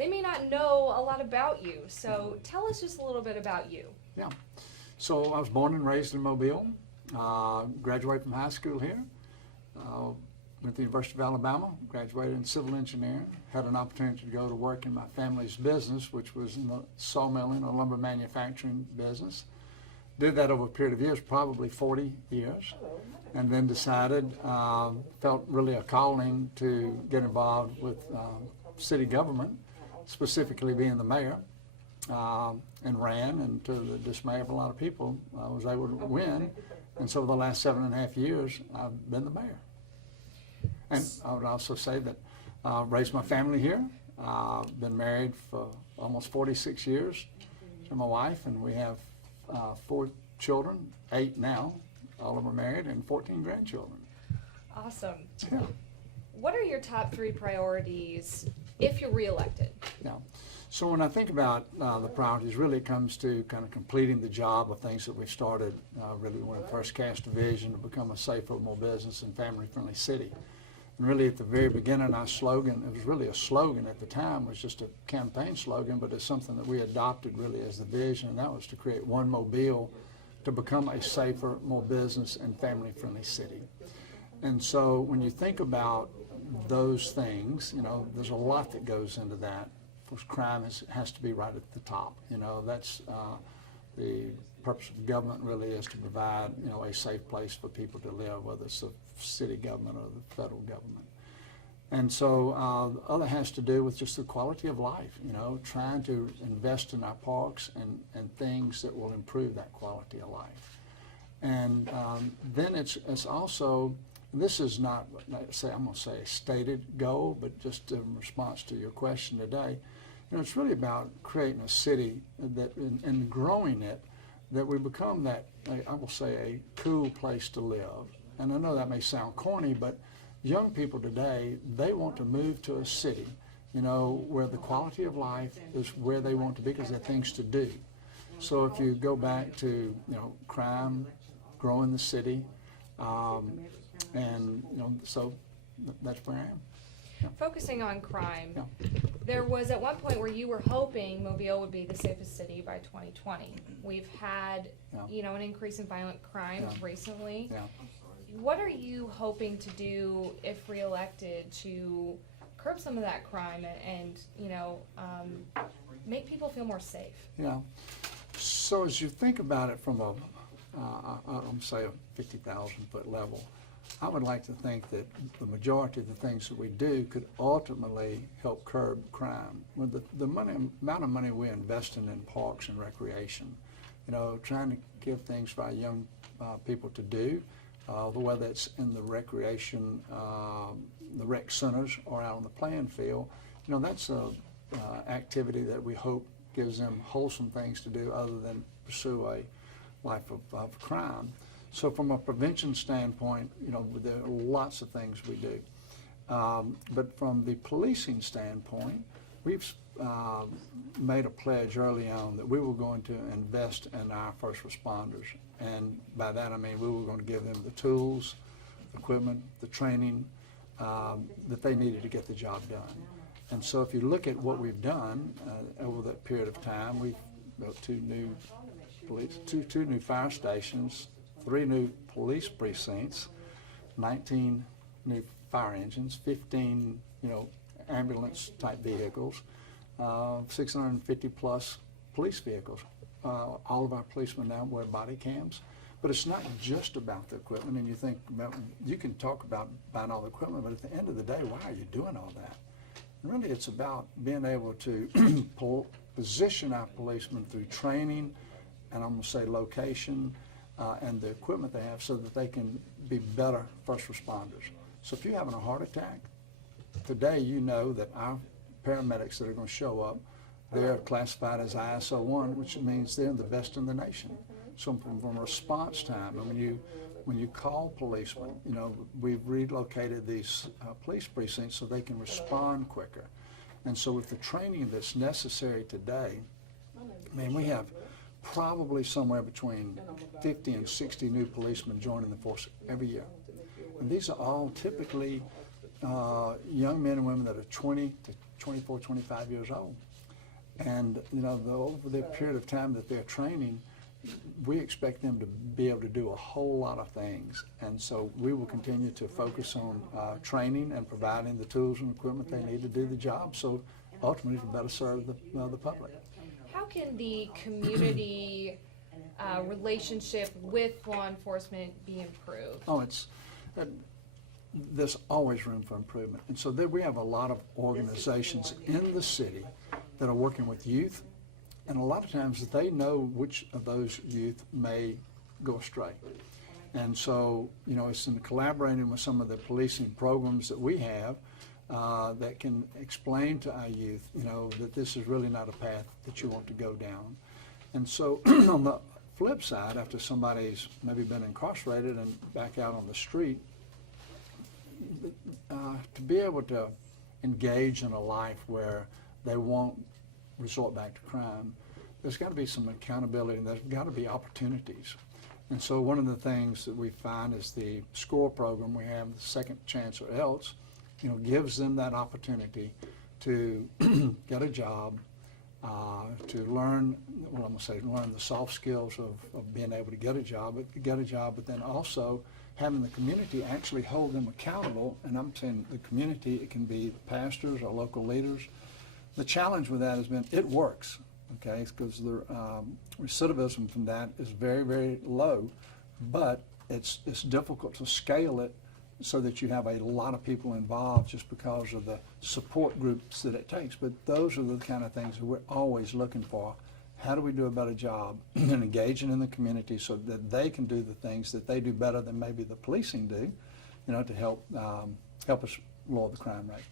they may not know a lot about you. So tell us just a little bit about you. Yeah. So I was born and raised in Mobile, graduated from high school here, went to the University of Alabama, graduated in civil engineering, had an opportunity to go to work in my family's business, which was in the sawmilling or lumber manufacturing business. Did that over a period of years, probably 40 years, and then decided, felt really a calling to get involved with city government, specifically being the mayor, and ran, and to the dismay of a lot of people, I was able to win. And so for the last 7.5 years, I've been the mayor. And I would also say that raised my family here. Been married for almost 46 years to my wife, and we have 4 children, 8 now. All of them are married, and 14 grandchildren. Awesome. Yeah. What are your top 3 priorities if you're reelected? Yeah. So when I think about the priorities, really it comes to kind of completing the job of things that we started really when we first cast a vision to become a safer, more business and family-friendly city. And really at the very beginning, our slogan, it was really a slogan at the time, was just a campaign slogan, but it's something that we adopted really as the vision, and that was to create one Mobile to become a safer, more business and family-friendly city. And so when you think about those things, you know, there's a lot that goes into that. Of course, crime has to be right at the top. You know, that's the purpose of government really is to provide, you know, a safe place for people to live, whether it's the city government or the federal government. And so the other has to do with just the quality of life, you know, trying to invest in our parks and things that will improve that quality of life. And then it's also, this is not, I'm going to say a stated goal, but just in response to your question today, you know, it's really about creating a city that, and growing it, that we become that, I will say, a cool place to live. And I know that may sound corny, but young people today, they want to move to a city, you know, where the quality of life is where they want to be because there are things to do. So if you go back to, you know, crime, growing the city, and, you know, so that's where I am. Yeah. Focusing on crime, Yeah. there was at one point where you were hoping Mobile would be the safest city by 2020. We've had, Yeah. you know, an increase in violent crimes Yeah. recently. Yeah. What are you hoping to do if reelected to curb some of that crime and you know, make people feel more safe? Yeah. So as you think about it from a, I'm say a 50,000 foot level, I would like to think that the majority of the things that we do could ultimately help curb crime. With the amount of money we're investing in parks and recreation, you know, trying to give things for our young people to do, whether it's in the recreation, the rec centers or out on the playing field, you know, that's a activity that we hope gives them wholesome things to do other than pursue a life of crime. So from a prevention standpoint, you know, there are lots of things we do. But from the policing standpoint, we've made a pledge early on that we were going to invest in our first responders. And by that I mean we were going to give them the tools, equipment, the training that they needed to get the job done. And so if you look at what we've done over that period of time, we've built 2 new fire stations, 3 new police precincts, 19 new fire engines, 15, you know, ambulance type vehicles, 650 plus police vehicles. All of our policemen now wear body cams. But it's not just about the equipment, and you think about, you can talk about buying all the equipment, but at the end of the day, why are you doing all that? And really it's about being able to position our policemen through training, and I'm going to say location, and the equipment they have so that they can be better first responders. So if you're having a heart attack, today you know that our paramedics that are going to show up, they're classified as ISO 1, which means they're the best in the nation. So from response time, and when you call policemen, you know, we've relocated these police precincts so they can respond quicker. And so with the training that's necessary today, I mean, we have probably somewhere between 50 and 60 new policemen joining the force every year. And these are all typically young men and women that are 20 to 24, 25 years old. And, you know, over the period of time that they're training, we expect them to be able to do a whole lot of things. And so we will continue to focus on training and providing the tools and equipment they need to do the job, so ultimately to better serve the public. How can the community relationship with law enforcement be improved? Oh, there's always room for improvement. And so we have a lot of organizations in the city that are working with youth, and a lot of times they know which of those youth may go astray. And so, you know, it's in collaborating with some of the policing programs that we have that can explain to our youth, you know, that this is really not a path that you want to go down. And so on the flip side, after somebody's maybe been incarcerated and back out on the street, to be able to engage in a life where they won't resort back to crime, there's got to be some accountability and there's got to be opportunities. And so one of the things that we find is the SCORE program we have, the Second Chance or Else, you know, gives them that opportunity to get a job, to learn, well, I'm going to say learn the soft skills of being able to get a job, but then also having the community actually hold them accountable. And I'm saying the community, it can be the pastors or local leaders. The challenge with that has been it works, okay, because the recidivism from that is very, very low, but it's difficult to scale it so that you have a lot of people involved just because of the support groups that it takes. But those are the kind of things that we're always looking for. How do we do a better job in engaging in the community so that they can do the things that they do better than maybe the policing do, you know, to help us lower the crime rate.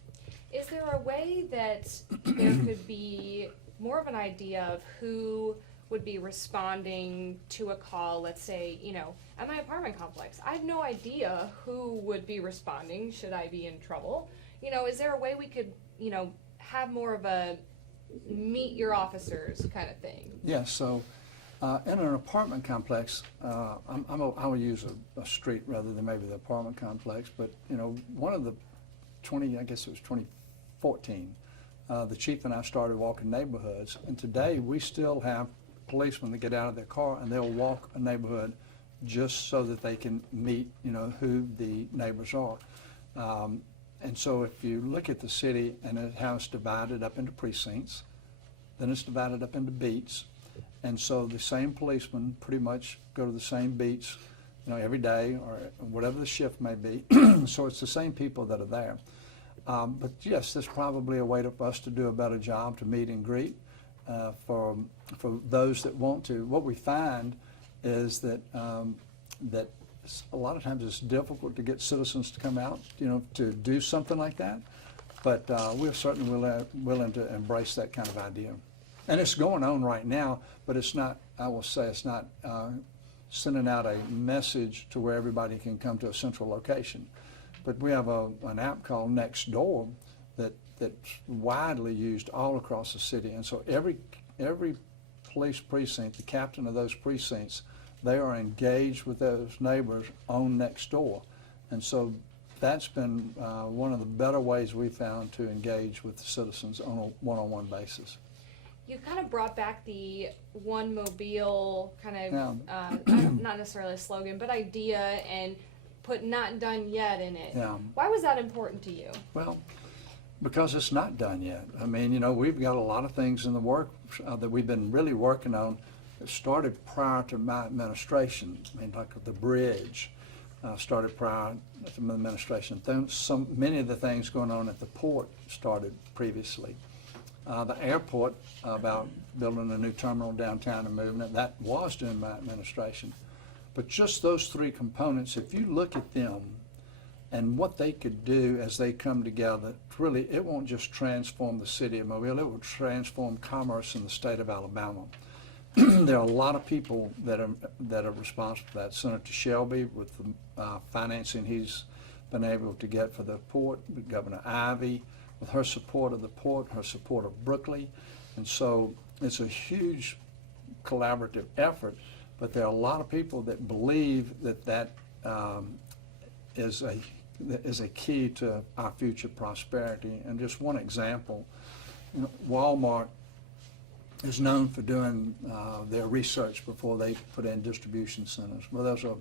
Is there a way that there could be more of an idea of who would be responding to a call, let's say, you know, at my apartment complex? I have no idea who would be responding should I be in trouble. You know, is there a way we could, you know, have more of a meet your officers kind of thing? Yeah, so in an apartment complex, I will use a street rather than maybe the apartment complex, but, you know, one of the I guess it was 2014, the chief and I started walking neighborhoods, and today we still have policemen that get out of their car and they'll walk a neighborhood just so that they can meet, you know, who the neighbors are. And so if you look at the city and how it's divided up into precincts, then it's divided up into beats, and so the same policemen pretty much go to the same beats, you know, every day or whatever the shift may be. So it's the same people that are there. But yes, there's probably a way for us to do a better job to meet and greet for those that want to. What we find is that that a lot of times it's difficult to get citizens to come out, you know, to do something like that. But we're certainly willing to embrace that kind of idea. And it's going on right now, but it's not, I will say, it's not sending out a message to where everybody can come to a central location. But we have an app called Nextdoor that's widely used all across the city. And so every police precinct, the captain of those precincts, they are engaged with those neighbors on Nextdoor. And so that's been one of the better ways we found to engage with the citizens on a one-on-one basis. You kind of brought back the One Mobile kind of, Yeah. not necessarily a slogan, but idea, and put "not done yet" in it. Yeah. Why was that important to you? Well, because it's not done yet. I mean, you know, we've got a lot of things in the work that we've been really working on. It started prior to my administration. I mean, like the bridge started prior to my administration. Many of the things going on at the port started previously. The airport, about building a new terminal downtown and moving it, that was during my administration. But just those three components, if you look at them and what they could do as they come together, really, it won't just transform the city of Mobile, it will transform commerce in the state of Alabama. There are a lot of people that are responsible for that. Senator Shelby, with the financing he's been able to get for the port, Governor Ivey, with her support of the port, her support of Brooklyn. And so it's a huge collaborative effort, but there are a lot of people that believe that is a key to our future prosperity. And just one example, Walmart is known for doing their research before they put in distribution centers. Well,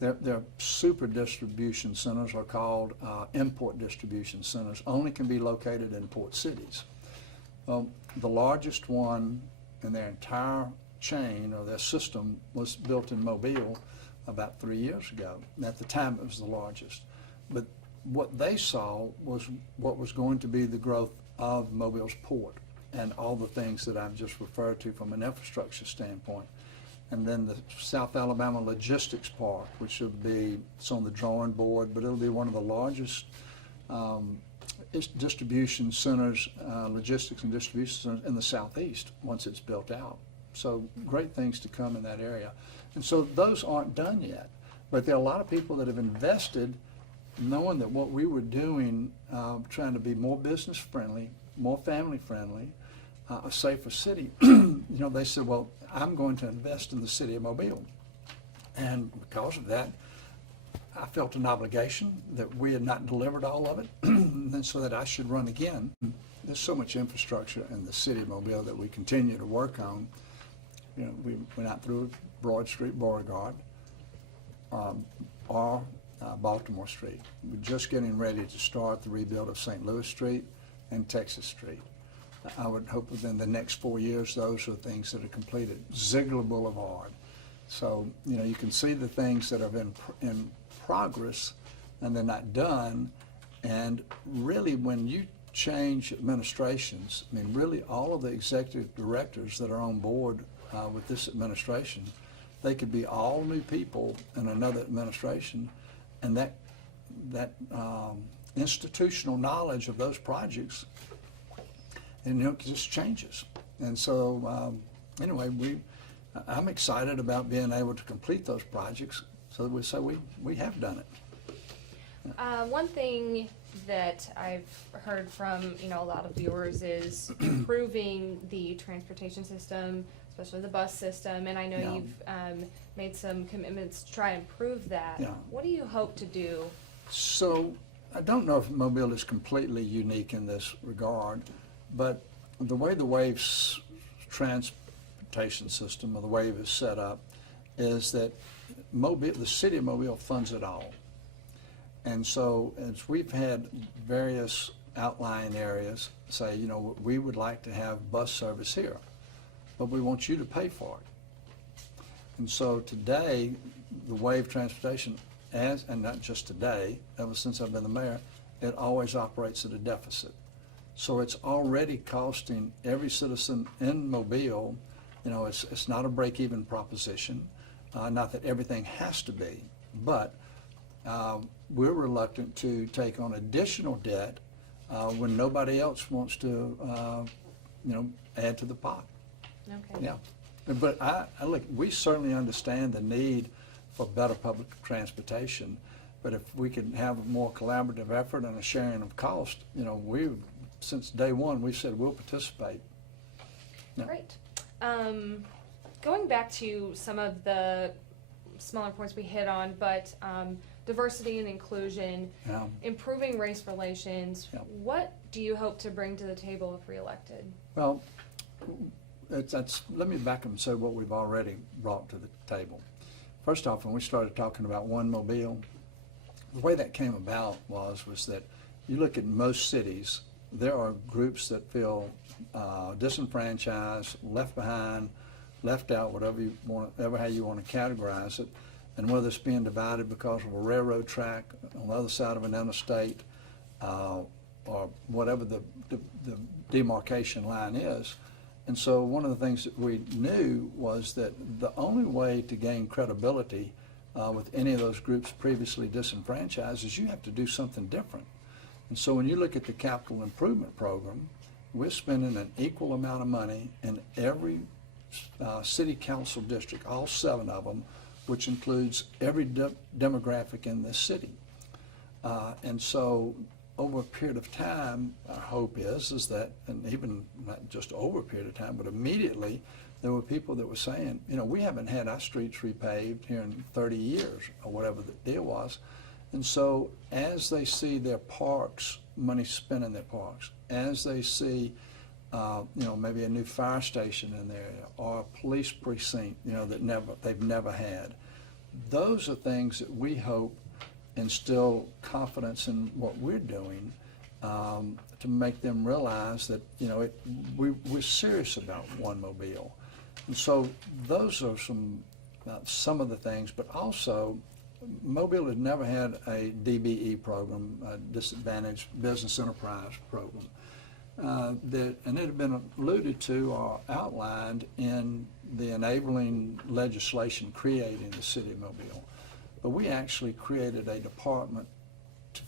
their super distribution centers are called import distribution centers, only can be located in port cities. Well, the largest one in their entire chain or their system was built in Mobile about 3 years ago. And at the time, it was the largest. But what they saw was what was going to be the growth of Mobile's port and all the things that I've just referred to from an infrastructure standpoint. And then the South Alabama Logistics Park, which will be, it's on the drawing board, but it'll be one of the largest distribution centers, logistics and distribution centers in the Southeast once it's built out. So great things to come in that area. And so those aren't done yet. But there are a lot of people that have invested knowing that what we were doing, trying to be more business friendly, more family friendly, a safer city, they said, well, I'm going to invest in the city of Mobile. And because of that, I felt an obligation that we had not delivered all of it, and so that I should run again. There's so much infrastructure in the city of Mobile that we continue to work on. We went out through Broad Street, Beauregard, or Baltimore Street. We're just getting ready to start the rebuild of St. Louis Street and Texas Street. I would hope within the next 4 years, those are things that are completed. Ziegler Boulevard. So, you can see the things that have been in progress and they're not done. And really, when you change administrations, really all of the executive directors that are on board with this administration, they could be all new people in another administration, and that institutional knowledge of those projects, and it just changes. And so anyway, I'm excited about being able to complete those projects so that we say we have done it. One thing that I've heard from a lot of viewers is improving the transportation system, especially the bus system, and I know you've made some commitments to try and improve that. Yeah. What do you hope to do? So I don't know if Mobile is completely unique in this regard, but the way the WAVE's transportation system, or the WAVE is set up, is that the city of Mobile funds it all. And so as we've had various outlying areas say, we would like to have bus service here, but we want you to pay for it. And so today, the WAVE transportation, and not just today, ever since I've been the mayor, it always operates at a deficit. So it's already costing every citizen in Mobile, it's not a break-even proposition, not that everything has to be, but we're reluctant to take on additional debt when nobody else wants to, add to the pot. Okay. Yeah, but look, we certainly understand the need for better public transportation, but if we can have a more collaborative effort and a sharing of cost, since day one, we said we'll participate. Yeah. Great. Going back to some of the smaller points we hit on, but diversity and inclusion, Yeah. improving race relations, Yeah. what do you hope to bring to the table if reelected? Well, let me back up and say what we've already brought to the table. First off, when we started talking about One Mobile, the way that came about was that you look at most cities, there are groups that feel disenfranchised, left behind, left out, whatever how you want to categorize it, and whether it's being divided because of a railroad track on the other side of an interstate, or whatever the demarcation line is. And so one of the things that we knew was that the only way to gain credibility with any of those groups previously disenfranchised is you have to do something different. And so when you look at the capital improvement program, we're spending an equal amount of money in every city council district, all 7 of them, which includes every demographic in this city. And so over a period of time, our hope is that, and even not just over a period of time, but immediately, there were people that were saying, we haven't had our streets repaved here in 30 years, or whatever the deal was. And so as they see their parks, money spent in their parks, as they see maybe a new fire station in there or a police precinct, that they've never had. Those are things that we hope instill confidence in what we're doing, to make them realize that, we're serious about One Mobile. And so those are some of the things, but also Mobile has never had a DBE program, a Disadvantaged Business Enterprise program. And it had been alluded to or outlined in the enabling legislation creating the City of Mobile. But we actually created a department to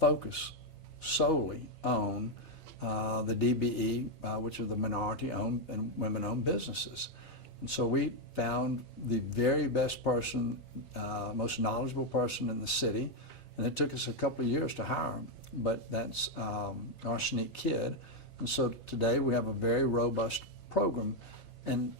focus solely on the DBE, which are the minority-owned and women-owned businesses. And so we found the very best person, most knowledgeable person in the city, and it took us a couple of years to hire him, but that's Arshanique Kidd. And so today we have a very robust program, and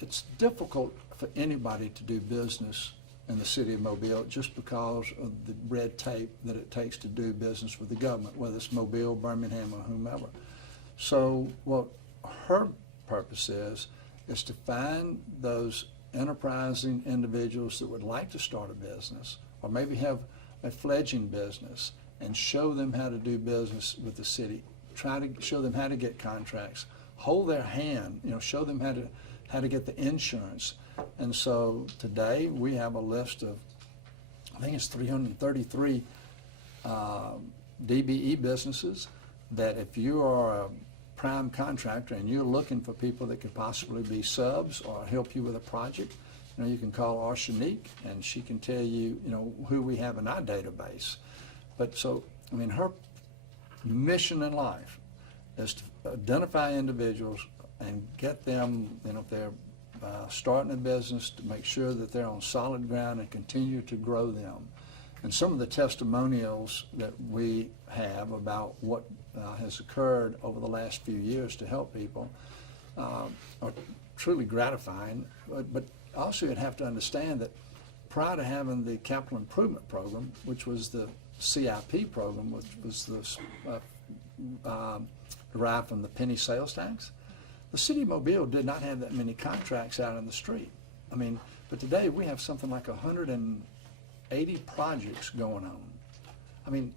it's difficult for anybody to do business in the city of Mobile just because of the red tape that it takes to do business with the government, whether it's Mobile, Birmingham, or whomever. So what her purpose is to find those enterprising individuals that would like to start a business or maybe have a fledgling business and show them how to do business with the city, try to show them how to get contracts, hold their hand, show them how to get the insurance. And so today we have a list of, I think it's 333 DBE businesses that if you are a prime contractor and you're looking for people that could possibly be subs or help you with a project, you can call Arshanique and she can tell you, who we have in our database. But so, her mission in life is to identify individuals and get them, if they're starting a business, to make sure that they're on solid ground and continue to grow them. And some of the testimonials that we have about what has occurred over the last few years to help people are truly gratifying. But also you'd have to understand that prior to having the capital improvement program, which was the CIP program, which was derived from the penny sales tax, the city of Mobile did not have that many contracts out on the street. But today we have something like 180 projects going on.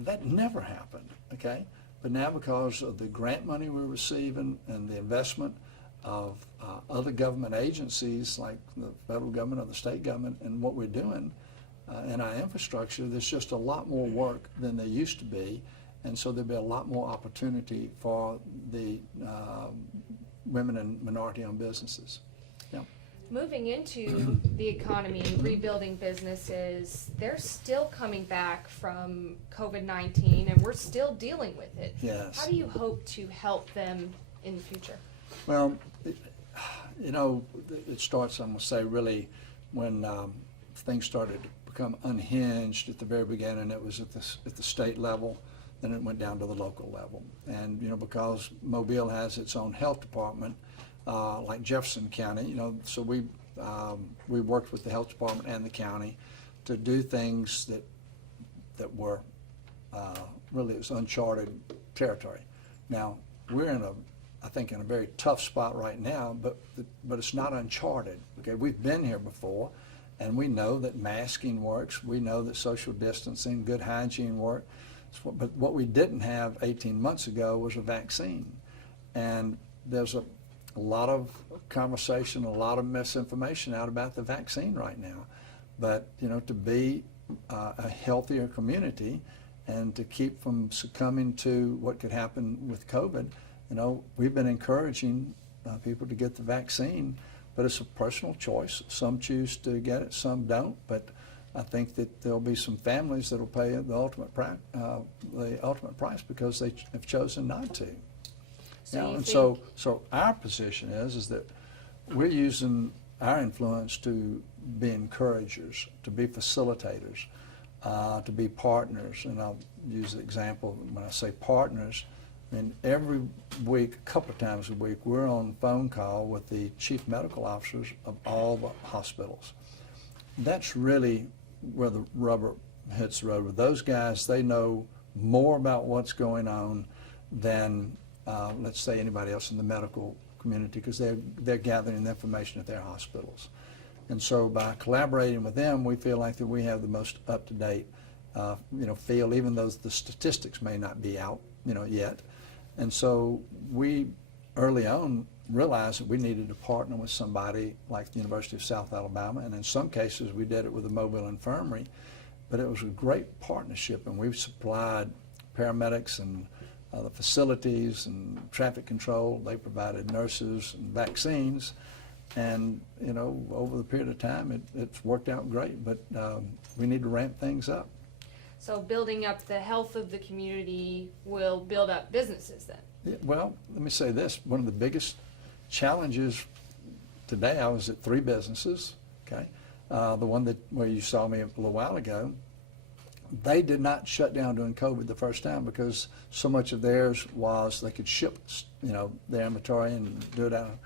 That never happened, okay? But now because of the grant money we're receiving and the investment of other government agencies like the federal government or the state government and what we're doing in our infrastructure, there's just a lot more work than there used to be. And so there'll be a lot more opportunity for the women and minority-owned businesses. Yeah. Moving into the economy and rebuilding businesses, they're still coming back from COVID-19 and we're still dealing with it. Yes. How do you hope to help them in the future? Well, it starts, I'm going to say, really when things started to become unhinged at the very beginning. It was at the state level. Then it went down to the local level. And, because Mobile has its own health department, like Jefferson County, so we worked with the health department and the county to do things that were really, it was uncharted territory. Now, we're I think in a very tough spot right now, but it's not uncharted. Okay, we've been here before, and we know that masking works. We know that social distancing, good hygiene work. But what we didn't have 18 months ago was a vaccine. And there's a lot of conversation, a lot of misinformation out about the vaccine right now. But, to be a healthier community and to keep from succumbing to what could happen with COVID, we've been encouraging people to get the vaccine, but it's a personal choice. Some choose to get it, some don't. But I think that there'll be some families that'll pay the ultimate price because they have chosen not to. So our position is that we're using our influence to be encouragers, to be facilitators, to be partners. And I'll use the example when I say partners. Every week, a couple of times a week, we're on phone call with the chief medical officers of all the hospitals. That's really where the rubber hits the road. With those guys, they know more about what's going on than, let's say, anybody else in the medical community, because they're gathering the information at their hospitals. And so by collaborating with them, we feel like that we have the most up-to-date, feel, even though the statistics may not be out, yet. And so we early on realized that we needed to partner with somebody like the University of South Alabama, and in some cases we did it with the Mobile Infirmary, but it was a great partnership, and we've supplied paramedics and the facilities and traffic control. They provided nurses and vaccines, and over the period of time it's worked out great, but we need to ramp things up. So building up the health of the community will build up businesses then? Yeah, well, let me say this. One of the biggest challenges today, I was at 3 businesses, okay? The one where you saw me a little while ago, they did not shut down during COVID the first time because so much of theirs was they could ship, their inventory and do it out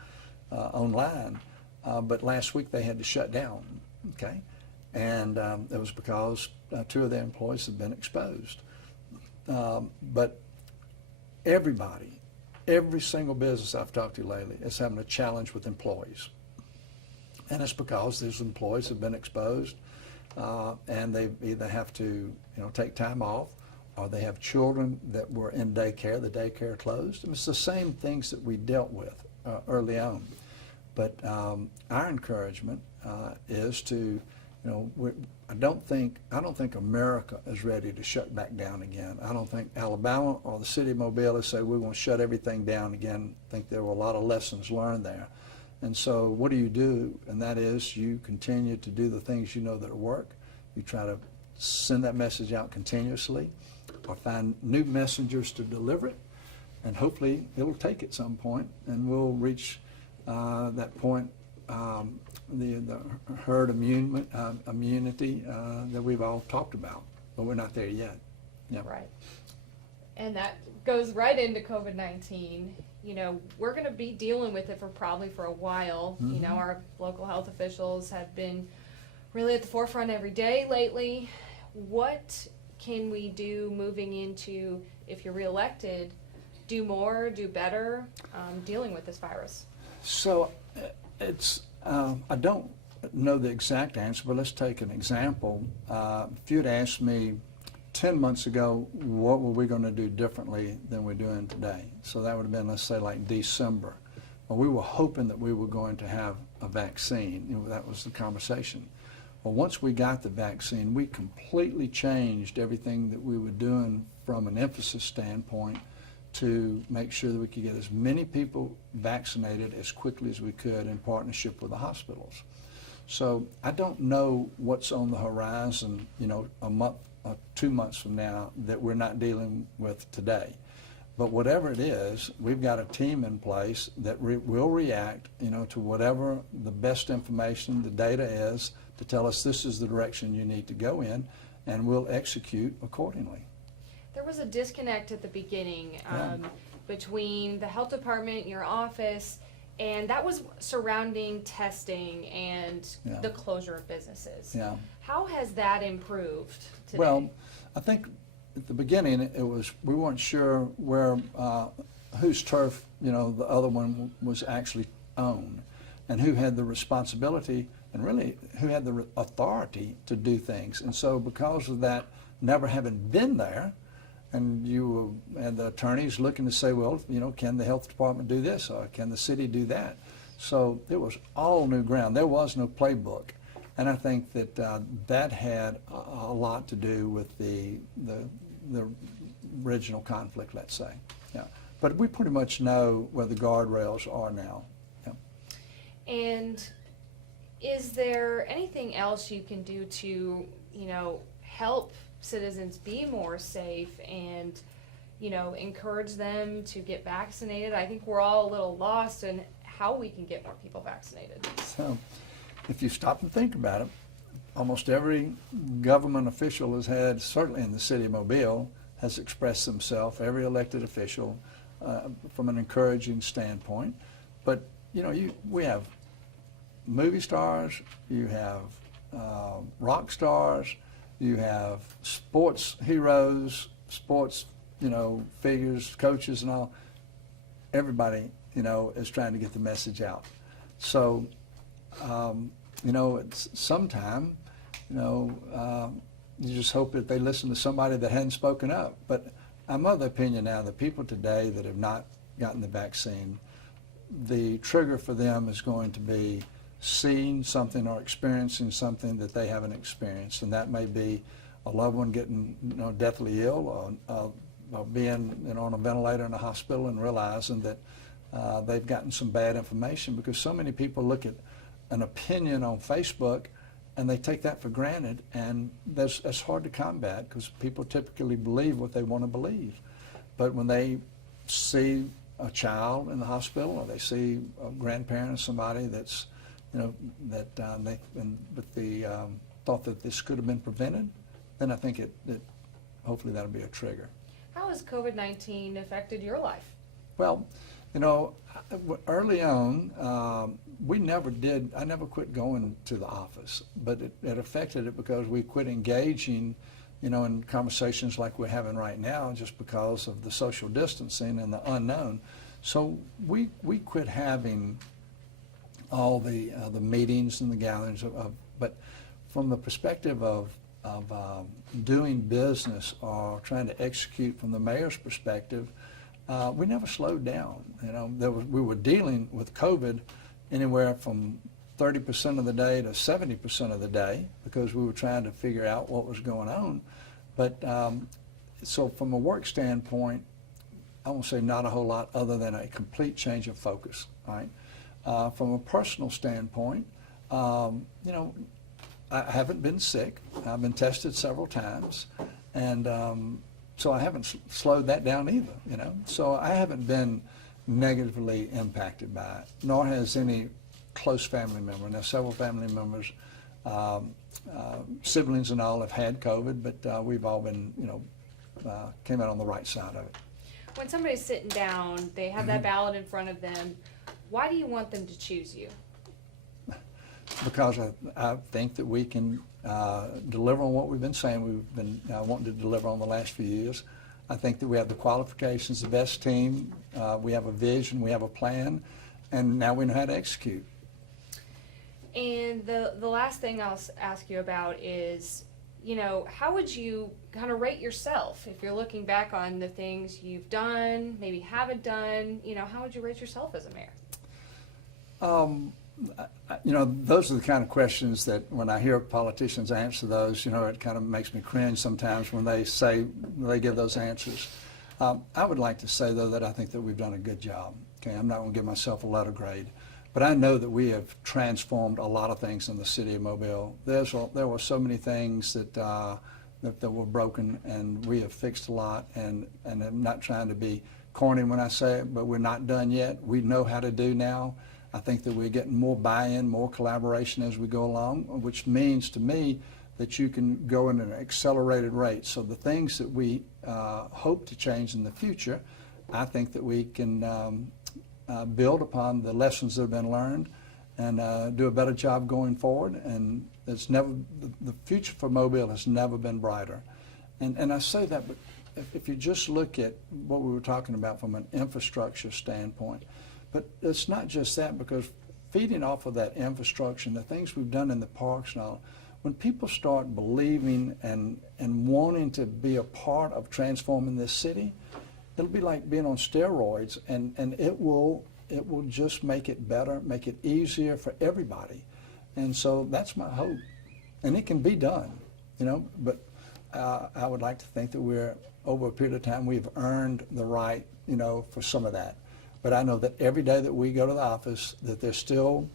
online. But last week they had to shut down, okay? And it was because 2 of their employees had been exposed. But every single business I've talked to lately is having a challenge with employees. And it's because these employees have been exposed, and they either have to, take time off, or they have children that were in daycare, the daycare closed. And it's the same things that we dealt with early on. But our encouragement is to, I don't think America is ready to shut back down again. I don't think Alabama or the city of Mobile has said we're going to shut everything down again. I think there were a lot of lessons learned there. And so what do? And that is you continue to do the things that work. You try to send that message out continuously, or find new messengers to deliver it, and hopefully it'll take at some point, and we'll reach that point, the herd immunity that we've all talked about, but we're not there yet. Yeah. Right. And that goes right into COVID-19. We're going to be dealing with it for a while. Mm-hmm. Our local health officials have been really at the forefront every day lately. What can we do moving into, if you're reelected, do more, do better, dealing with this virus? So it's, I don't know the exact answer, but let's take an example. If you'd asked me 10 months ago, what were we going to do differently than we're doing today? So that would have been, let's say, like December. Well, we were hoping that we were going to have a vaccine. That was the conversation. Well, once we got the vaccine, we completely changed everything that we were doing from an emphasis standpoint to make sure that we could get as many people vaccinated as quickly as we could in partnership with the hospitals. So I don't know what's on the horizon, a month or 2 months from now that we're not dealing with today. But whatever it is, we've got a team in place that will react, to whatever the best information, the data is, to tell us this is the direction you need to go in, and we'll execute accordingly. There was a disconnect at the beginning Yeah. between the health department, your office, and that was surrounding testing and Yeah. the closure of businesses. Yeah. How has that improved today? Well, I think at the beginning it was, we weren't sure where, whose turf, the other one was actually owned, and who had the responsibility, and really who had the authority to do things. And so because of that, never having been there, and the attorneys looking to say, well, can the health department do this, or can the city do that? So it was all new ground. There was no playbook. And I think that that had a lot to do with the original conflict, let's say. Yeah. But we pretty much know where the guardrails are now. Yeah. And is there anything else you can do to, help citizens be more safe and, encourage them to get vaccinated? I think we're all a little lost in how we can get more people vaccinated. So if you stop and think about it, almost every government official has had, certainly in the city of Mobile, has expressed themselves, every elected official, from an encouraging standpoint. But, we have movie stars, you have rock stars, you have sports heroes, sports figures, coaches and all, everybody, is trying to get the message out. So, it's sometime, you just hope that they listen to somebody that hadn't spoken up. But I'm of the opinion now that people today that have not gotten the vaccine, the trigger for them is going to be seeing something or experiencing something that they haven't experienced. And that may be a loved one getting deathly ill, or being on a ventilator in a hospital and realizing that they've gotten some bad information, because so many people look at an opinion on Facebook and they take that for granted, and that's hard to combat because people typically believe what they want to believe. But when they see a child in the hospital, or they see a grandparent or somebody that's, thought that this could have been prevented, then I think it hopefully that'll be a trigger. How has COVID-19 affected your life? Well, early on, I never quit going to the office, but it affected it because we quit engaging, in conversations like we're having right now, just because of the social distancing and the unknown. So we quit having all the meetings and the gatherings but from the perspective of doing business or trying to execute from the mayor's perspective, we never slowed down. We were dealing with COVID anywhere from 30% of the day to 70% of the day, because we were trying to figure out what was going on. But so from a work standpoint, I won't say not a whole lot other than a complete change of focus, right? From a personal standpoint, I haven't been sick. I've been tested several times, and so I haven't slowed that down either, So I haven't been negatively impacted by it, nor has any close family member. Now, several family members, siblings and all, have had COVID, but we've all been, came out on the right side of it. When somebody's sitting down, they have that ballot in front of them, why do you want them to choose you? Because I think that we can deliver on what we've been saying we've been wanting to deliver on the last few years. I think that we have the qualifications, the best team, we have a vision, we have a plan, and now we know how to execute. And the last thing I'll ask you about is, how would you kind of rate yourself if you're looking back on the things you've done, maybe haven't done, how would you rate yourself as a mayor? Those are the kind of questions that when I hear politicians answer those, it kind of makes me cringe sometimes when they give those answers. I would like to say, though, that I think that we've done a good job. Okay, I'm not going to give myself a letter grade, but I know that we have transformed a lot of things in the city of Mobile. There were so many things that were broken, and we have fixed a lot. And I'm not trying to be corny when I say it, but we're not done yet. We know how to do now. I think that we're getting more buy-in, more collaboration as we go along, which means to me that you can go in an accelerated rate. So the things that we hope to change in the future, I think that we can build upon the lessons that have been learned and do a better job going forward. And the future for Mobile has never been brighter. And I say that, but if you just look at what we were talking about from an infrastructure standpoint, but it's not just that, because feeding off of that infrastructure and the things we've done in the parks and all, when people start believing and wanting to be a part of transforming this city, it'll be like being on steroids, and it will just make it better, make it easier for everybody. And so that's my hope. And it can be done, but I would like to think that we're, over a period of time, we've earned the right, for some of that. But I know that every day that we go to the office, that there's still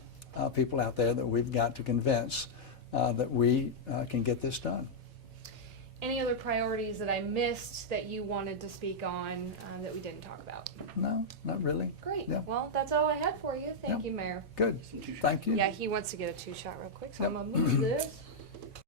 people out there that we've got to convince that we can get this done. Any other priorities that I missed that you wanted to speak on that we didn't talk about? No, not really. Great. Yeah. Well, that's all I had for you. Thank you, Mayor. Good. Thank you. Yeah, he wants to get a 2-shot real quick, so I'm going to move this.